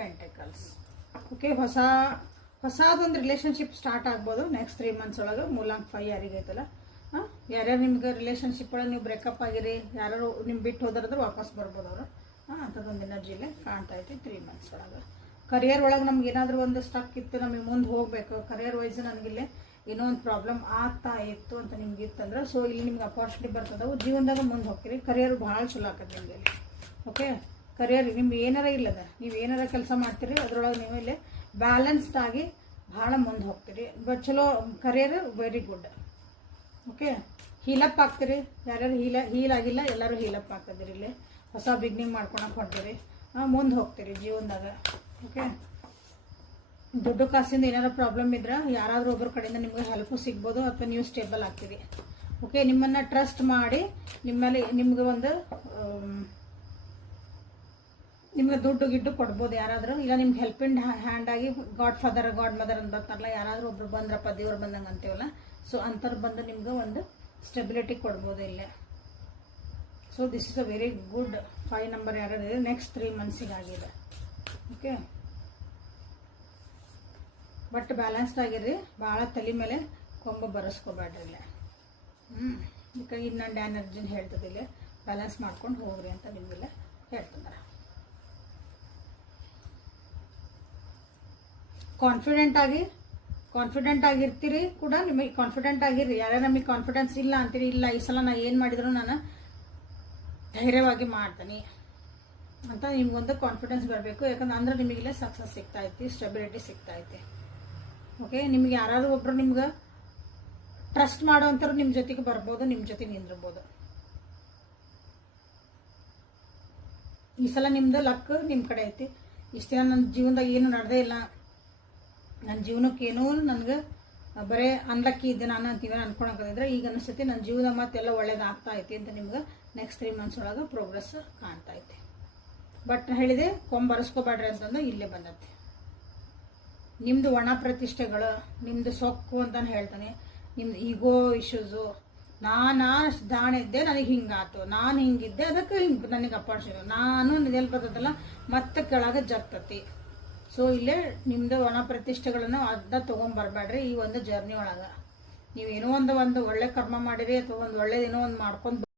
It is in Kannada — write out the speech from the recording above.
ಪೆಂಟಕಲ್ಸ್. ಓಕೆ, ಹೊಸದೊಂದು ರಿಲೇಷನ್ಶಿಪ್ ಸ್ಟಾರ್ಟ್ ಆಗ್ಬೋದು ನೆಕ್ಸ್ಟ್ 3 ಮಂತ್ಸ್ ಒಳಗೆ. ಮೂಲಾಂಕ್ 5 ಯಾರಿಗೈತಲ್ಲ, ಯಾರ್ಯಾರು ನಿಮ್ಗೆ ರಿಲೇಷನ್ಶಿಪ್ ಒಳಗೆ ನೀವು ಬ್ರೇಕಪ್ ಆಗಿರಿ, ಯಾರು ನಿಮ್ಗೆ ಬಿಟ್ಟು ಹೋದ್ರಂದ್ರೆ ವಾಪಸ್ ಬರ್ಬೋದು ಅವರು. ಅಂಥದ್ದೊಂದು ಎನರ್ಜಿಲೇ ಕಾಣ್ತಾ ಐತಿ 3 ಮಂತ್ಸ್ ಒಳಗೆ. ಕರಿಯರ್ ಒಳಗೆ ನಮ್ಗೆ ಏನಾದರೂ ಒಂದು ಸ್ಟಕ್ ಇತ್ತು, ನಮಗೆ ಮುಂದೆ ಹೋಗಬೇಕು, ಕರಿಯರ್ ವೈಸ್ ನನಗಿಲ್ಲೇ ಏನೋ ಒಂದು ಪ್ರಾಬ್ಲಮ್ ಆಗ್ತಾ ಇತ್ತು ಅಂತ ನಿಮ್ಗೆ ಇತ್ತಂದ್ರೆ, ಸೊ ಇಲ್ಲಿ ನಿಮ್ಗೆ ಅಪಾರ್ಚುನಿಟಿ ಬರ್ತದವು, ಜೀವನದಾಗ ಮುಂದೆ ಹೋಗ್ತೀರಿ. ಕರಿಯರ್ ಭಾಳ ಚಲೋ ಆಕತ್ತೆ ನಿಮಗೆ. ಓಕೆ, ಕರಿಯರ್ ನಿಮ್ಗೆ ಏನಾರ ಇಲ್ಲದ, ನೀವು ಏನಾರ ಕೆಲಸ ಮಾಡ್ತೀರಿ ಅದರೊಳಗೆ ನೀವು ಇಲ್ಲಿ ಬ್ಯಾಲೆನ್ಸ್ಡ್ ಆಗಿ ಭಾಳ ಮುಂದೆ ಹೋಗ್ತೀರಿ. ಬಟ್ ಚಲೋ ಕರಿಯರ್ ವೆರಿ ಗುಡ್. ಓಕೆ, ಹೀಲಪ್ ಆಗ್ತೀರಿ. ಯಾರ್ಯಾರು ಹೀಲ್ ಆಗಿಲ್ಲ ಎಲ್ಲರೂ ಹೀಲಪ್ ಆಗ್ತದಿರಿ. ಇಲ್ಲಿ ಹೊಸ ಬಿಗ್ನಿಂಗ್ ಮಾಡ್ಕೊಳಕ್ಕೆ ಹೊಡ್ತೀರಿ, ಮುಂದೆ ಹೋಗ್ತೀರಿ ಜೀವನದಾಗ. ಓಕೆ, ದುಡ್ಡು ಕಾಸಿಂದ ಏನಾರ ಪ್ರಾಬ್ಲಮ್ ಇದ್ರೆ ಯಾರಾದರೂ ಒಬ್ಬರ ಕಡೆಯಿಂದ ನಿಮ್ಗೆ ಹೆಲ್ಪು ಸಿಗ್ಬೋದು, ಅಥವಾ ನೀವು ಸ್ಟೇಬಲ್ ಆಗ್ತೀರಿ. ಓಕೆ, ನಿಮ್ಮನ್ನು ಟ್ರಸ್ಟ್ ಮಾಡಿ ನಿಮ್ಮ ಮೇಲೆ ನಿಮ್ಗೆ ಒಂದು ನಿಮ್ಗೆ ದುಡ್ಡು ಗಿಡ್ಡು ಕೊಡ್ಬೋದು ಯಾರಾದರೂ. ಇಲ್ಲ ನಿಮ್ಗೆ ಹೆಲ್ಪ್ ಇನ್ ಹ್ಯಾಂಡ್ ಆಗಿ ಗಾಡ್ ಫಾದರ್ ಗಾಡ್ ಮದರ್ ಅಂತ ಬರ್ತಾರಲ್ಲ, ಯಾರಾದರೂ ಒಬ್ರು ಬಂದ್ರಪ್ಪ ದೇವ್ರು ಬಂದಂಗೆ ಅಂತೀವಲ್ಲ, ಸೊ ಅಂಥವ್ರು ಬಂದು ನಿಮ್ಗೆ ಒಂದು ಸ್ಟೆಬಿಲಿಟಿ ಕೊಡ್ಬೋದು ಇಲ್ಲೇ. So this is a very good 5 number ಯಾರಿದೆ ನೆಕ್ಸ್ಟ್ 3 ಮಂತ್ಸಿಗೆ ಆಗಿದೆ. ಓಕೆ, ಬಟ್ ಬ್ಯಾಲೆನ್ಸ್ಡ್ ಆಗಿರ್ರಿ, ಭಾಳ ತಲೆ ಮೇಲೆ ಕೊಂಬ ಬರೆಸ್ಕೋಬೇಡ್ರಿ ಇಲ್ಲೇ. ಈಗ ಇನ್ನೊಂದು ಎನರ್ಜಿನ ಹೇಳ್ತದಿಲ್ಲ, ಬ್ಯಾಲೆನ್ಸ್ ಮಾಡ್ಕೊಂಡು ಹೋಗ್ರಿ ಅಂತ ನಿಮಗೆಲ್ಲ ಹೇಳ್ತಿದ್ದಾರೆ. ಕಾನ್ಫಿಡೆಂಟ್ ಆಗಿರ್ತೀರಿ ಕೂಡ. ನಿಮಗೆ ಕಾನ್ಫಿಡೆಂಟ್ ಆಗಿರ್ರಿ. ಯಾರ್ಯಾರು ನಮಗೆ ಕಾನ್ಫಿಡೆನ್ಸ್ ಇಲ್ಲ ಅಂತೀರಿ, ಇಲ್ಲ ಈ ಸಲ ನಾನು ಏನು ಮಾಡಿದ್ರು ನಾನು ಧೈರ್ಯವಾಗಿ ಮಾಡ್ತೀನಿ ಅಂತ ನಿಮ್ಗೊಂದು ಕಾನ್ಫಿಡೆನ್ಸ್ ಬರಬೇಕು. ಯಾಕಂದ್ರೆ ಅಂದ್ರೆ ನಿಮಗಿಲ್ಲೇ ಸಕ್ಸಸ್ ಸಿಗ್ತಾ ಐತಿ, ಸ್ಟೆಬಿಲಿಟಿ ಸಿಗ್ತಾ ಐತಿ. ಓಕೆ, ನಿಮ್ಗೆ ಯಾರಾದರೂ ಒಬ್ರು ನಿಮ್ಗೆ ಟ್ರಸ್ಟ್ ಮಾಡೋವಂಥವ್ರು ನಿಮ್ಮ ಜೊತೆಗೆ ಬರ್ಬೋದು, ನಿಮ್ಮ ಜೊತೆ ನಿಂದಿರ್ಬೋದು. ಈ ಸಲ ನಿಮ್ದು ಲಕ್ ನಿಮ್ಮ ಕಡೆ ಐತಿ. ಇಷ್ಟು ದಿನ ನನ್ನ ಜೀವನದಾಗ ಏನು ನಡೆದೇ ಇಲ್ಲ, ನನ್ನ ಜೀವನಕ್ಕೆ ಏನೋ ನನಗೆ ಬರೀ ಅನ್ಲಕ್ಕಿ ಇದ್ದೆ ನಾನು ಅಂತೀವೇನು ಅನ್ಕೊಳಕ್ಕಿದ್ರೆ, ಈಗ ಅನಿಸ್ತೈತಿ ನನ್ನ ಜೀವನ ಮತ್ತೆಲ್ಲ ಒಳ್ಳೇದಾಗ್ತಾ ಐತಿ ಅಂತ ನಿಮ್ಗೆ ನೆಕ್ಸ್ಟ್ 3 ಮಂತ್ಸ್ ಒಳಗೆ ಪ್ರೋಗ್ರೆಸ್ ಕಾಣ್ತಾ ಐತಿ. ಬಟ್ ಹೇಳಿದೆ ಕೊಂಬರಿಸ್ಕೋಬೇಡ್ರಿ ಅಂತಂದು ಇಲ್ಲೇ ಬಂದೈತಿ. ನಿಮ್ಮದು ಒಣ ಪ್ರತಿಷ್ಠೆಗಳು, ನಿಮ್ಮದು ಸೊಕ್ಕು ಅಂತಾನೆ ಹೇಳ್ತಾನೆ. ನಿಮ್ದು ಈಗೋ ಇಶ್ಯೂಸು, ನಾನು ದಾಣಿದ್ದೆ ನನಗೆ ಹಿಂಗಾತು, ನಾನು ಹಿಂಗಿದ್ದೆ ಅದಕ್ಕೆ ಹಿಂಗೆ ನನಗೆ ಅಪಾರ್ಚುನಿಟಿ, ನಾನು ಎಲ್ಲಿ ಬರ್ತದಲ್ಲ ಮತ್ತೆ ಕೆಳಗೆ ಜಗ್ತತಿ. ಸೊ ಇಲ್ಲೇ ನಿಮ್ಮದು ಒಣ ಪ್ರತಿಷ್ಠೆಗಳನ್ನು ಅರ್ಧ ತೊಗೊಂಬರ್ಬೇಡ್ರಿ ಈ ಒಂದು ಜರ್ನಿ ಒಳಗೆ. ನೀವೇನೋ ಒಂದು ಒಳ್ಳೆ ಕರ್ಮ ಮಾಡಿರಿ ಅಥವಾ ಒಂದು ಒಳ್ಳೇದೇನೋ ಒಂದು ಮಾಡ್ಕೊಂಡು